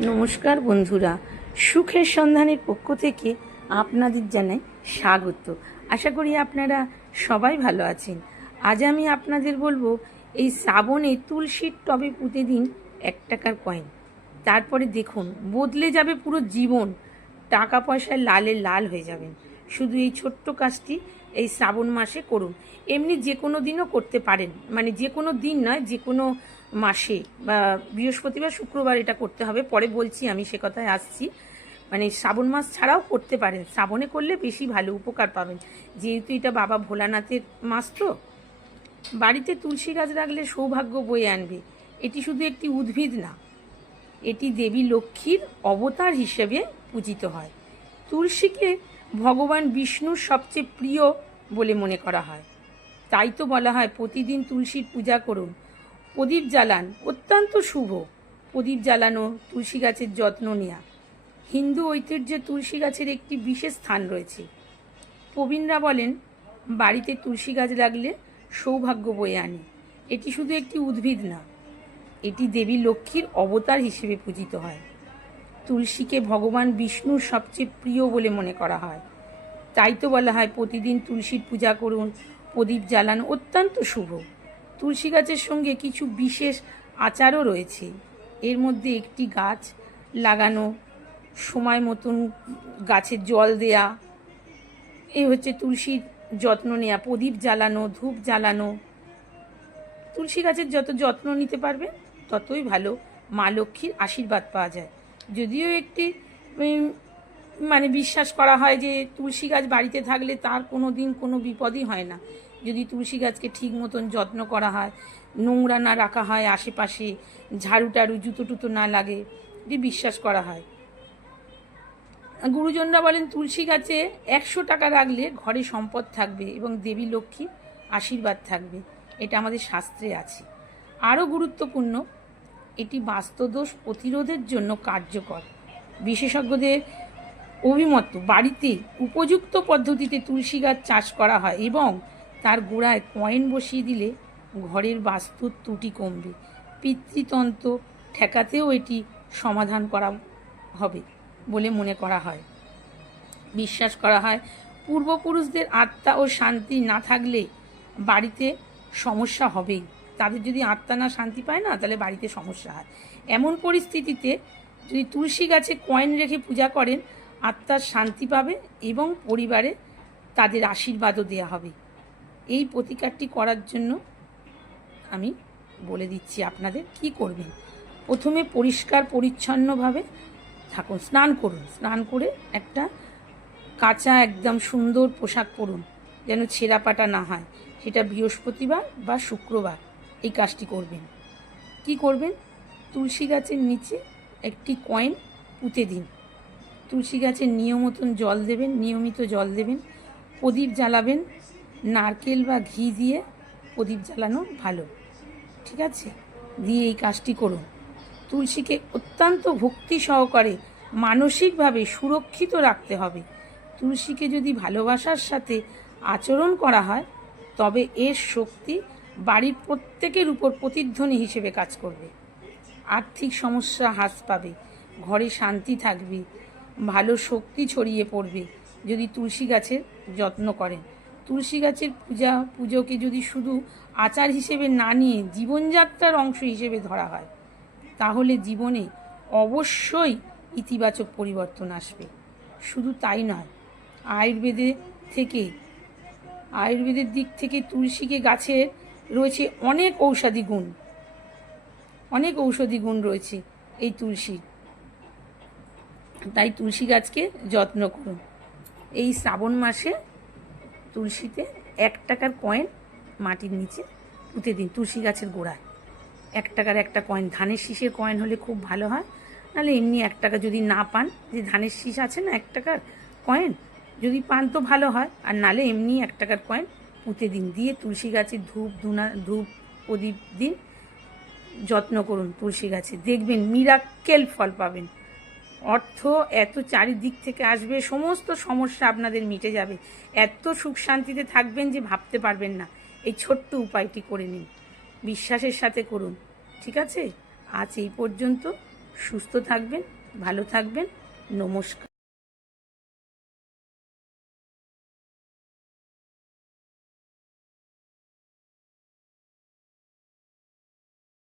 নমস্কার বন্ধুরা। সুখের সন্ধানের পক্ষ থেকে আপনাদের জানাই স্বাগত। আশা করি আপনারা সবাই ভালো আছেন। আজ আমি আপনাদের বলব, এই শ্রাবণে তুলসীর টবে পুঁতে দিন এক টাকার কয়েন তারপরে দেখুন, বদলে যাবে পুরো জীবন। টাকা পয়সায় লালে লাল হয়ে যাবেন। শুধু এই ছোট্ট কাজটি এই শ্রাবণ মাসে করুন। এমনি যে কোনো দিনও করতে পারেন। মানে যে কোনো দিন নয় যে কোনো মাসে বা বৃহস্পতিবার, শুক্রবার এটা করতে হবে। পরে বলছি আমি সে কথায় আসছি। মানে শ্রাবণ মাস ছাড়াও করতে পারেন। শ্রাবণে করলে বেশি ভালো উপকার পাবেন। যেহেতু এটা বাবা ভোলানাথের মাস তো, বাড়িতে তুলসী গাছ রাখলে সৌভাগ্য বয়ে আনবে। এটি শুধু একটি উদ্ভিদ না, এটি দেবী লক্ষ্মীর অবতার হিসেবে পূজিত হয়। তুলসীকে ভগবান বিষ্ণুর সবচেয়ে প্রিয় বলে মনে করা হয়। তাই তো বলা হয়, প্রতিদিন তুলসীর পূজা করুন। প্রদীপ জ্বালান অত্যন্ত শুভ। প্রদীপ জ্বালানো তুলসী গাছের যত্ন নেওয়া হিন্দু ঐতিহ্যে তুলসী গাছের একটি বিশেষ স্থান রয়েছে। প্রবীণরা বলেন, বাড়িতে তুলসী গাছ লাগলে সৌভাগ্য বয়ে আনে। এটি শুধু একটি উদ্ভিদ না, এটি দেবী লক্ষ্মীর অবতার হিসেবে পূজিত হয়। তুলসীকে ভগবান বিষ্ণুর সবচেয়ে প্রিয় বলে মনে করা হয়। তাই তো বলা হয়, প্রতিদিন তুলসীর পূজা করুন, প্রদীপ জ্বালানো অত্যন্ত শুভ। তুলসী গাছের সঙ্গে কিছু বিশেষ আচারও রয়েছে। এর মধ্যে একটি গাছ লাগানো, সময় মতন গাছের জল দেয়া এই হচ্ছে তুলসীর যত্ন নেওয়া প্রদীপ জ্বালানো, ধূপ জ্বালানো। তুলসী গাছের যত যত্ন নিতে পারবে, ততই ভালো। মা লক্ষ্মীর আশীর্বাদ পাওয়া যায়। যদিও একটি মানে বিশ্বাস করা হয় যে তুলসী গাছ বাড়িতে থাকলে তার কোনো দিন কোনো বিপদই হয় না। যদি তুলসী গাছকে ঠিক মতন যত্ন করা হয়, নোংরা না রাখা হয় আশেপাশে, ঝাড়ু টাড়ু, জুতো টুতো না লাগে এটি বিশ্বাস করা হয়। গুরুজনরা বলেন, তুলসী গাছে একশো টাকা রাখলে ঘরে সম্পদ থাকবে এবং দেবী লক্ষ্মীর আশীর্বাদ থাকবে। এটা আমাদের শাস্ত্রে আছে। আরও গুরুত্বপূর্ণ, এটি বাস্তুদোষ প্রতিরোধের জন্য কার্যকর। বিশেষজ্ঞদের অভিমত, বাড়িতে উপযুক্ত পদ্ধতিতে তুলসী গাছ চাষ করা হয় এবং তার গোড়ায় কয়েন বসিয়ে দিলে ঘরের বাস্তুর ত্রুটি কমবে। পিতৃতন্ত্র ঠেকাতেও এটি সমাধান করা হবে বলে মনে করা হয়। বিশ্বাস করা হয়, পূর্বপুরুষদের আত্মা ও শান্তি না থাকলে বাড়িতে সমস্যা হবেই। তাদের যদি আত্মা না শান্তি পায় না, তাহলে বাড়িতে সমস্যা হয়। এমন পরিস্থিতিতে যদি তুলসী গাছে কয়েন রেখে পূজা করেন, আত্মার শান্তি পাবে এবং পরিবারে তাদের আশীর্বাদও দেওয়া হবে। এই প্রতিকারটি করার জন্য আমি বলে দিচ্ছি আপনাদের কি করবেন। প্রথমে পরিষ্কার, পরিচ্ছন্নভাবে থাকুন, স্নান করুন। স্নান করে একটা কাঁচা, একদম সুন্দর পোশাক পরুন, যেন ছেঁড়া পাটা না হয়। সেটা বৃহস্পতিবার বা শুক্রবার এই কাজটি করবেন। কি করবেন? তুলসী গাছের নিচে একটি কয়েন পুঁতে দিন। তুলসী গাছের নিয়মতন জল দেবেন, নিয়মিত জল দেবেন। প্রদীপ জ্বালাবেন নারকেল বা ঘি দিয়ে প্রদীপ জ্বালানো ভালো। ঠিক আছে? দিয়ে এই কাজটি করুন। তুলসীকে অত্যন্ত ভক্তি সহকারে মানসিকভাবে সুরক্ষিত রাখতে হবে। তুলসীকে যদি ভালোবাসার সাথে আচরণ করা হয়, তবে এর শক্তি বাড়ির প্রত্যেকের উপর প্রতিধ্বনি হিসেবে কাজ করবে। আর্থিক সমস্যা হ্রাস পাবে, ঘরে শান্তি থাকবে, ভালো শক্তি ছড়িয়ে পড়বে, যদি তুলসী গাছের যত্ন করেন। তুলসী গাছের পূজা, পুজোকে যদি শুধু আচার হিসেবে না নিয়ে জীবনযাত্রার অংশ হিসেবে ধরা হয়, তাহলে জীবনে অবশ্যই ইতিবাচক পরিবর্তন আসবে। শুধু তাই নয়, আয়ুর্বেদে থেকে, আয়ুর্বেদের দিক থেকে তুলসীকে গাছের রয়েছে অনেক ঔষধি গুণ। অনেক ঔষধি গুণ রয়েছে এই তুলসী তাই তুলসী গাছকে যত্ন করুন। এই শ্রাবণ মাসে তুলসীতে এক টাকার কয়েন মাটির নিচে পুঁতে দিন, তুলসী গাছের গোড়ায়। এক টাকার একটা কয়েন ধানের শীষের কয়েন হলে খুব ভালো হয়। নাহলে এমনি এক টাকা যদি না পান, যে ধানের শীষ আছে না এক টাকার কয়েন যদি পান তো ভালো হয়। আর নালে এমনি এক টাকার কয়েন পুঁতে দিন, দিয়ে তুলসী গাছে ধূপ, ধুনা, ধূপ, প্রদীপ দিন, যত্ন করুন তুলসী গাছে। দেখবেন মিরাক্কেল ফল পাবেন। অর্থ এত চারিদিক থেকে আসবে, সমস্ত সমস্যা আপনাদের মিটে যাবে। এত সুখ শান্তিতে থাকবেন যে ভাবতে পারবেন না। এই ছোট্ট উপায়টি করে নিন। বিশ্বাসের সাথে করুন, ঠিক আছে? আজ এই পর্যন্ত সুস্থ থাকবেন, ভালো থাকবেন, নমস্কার।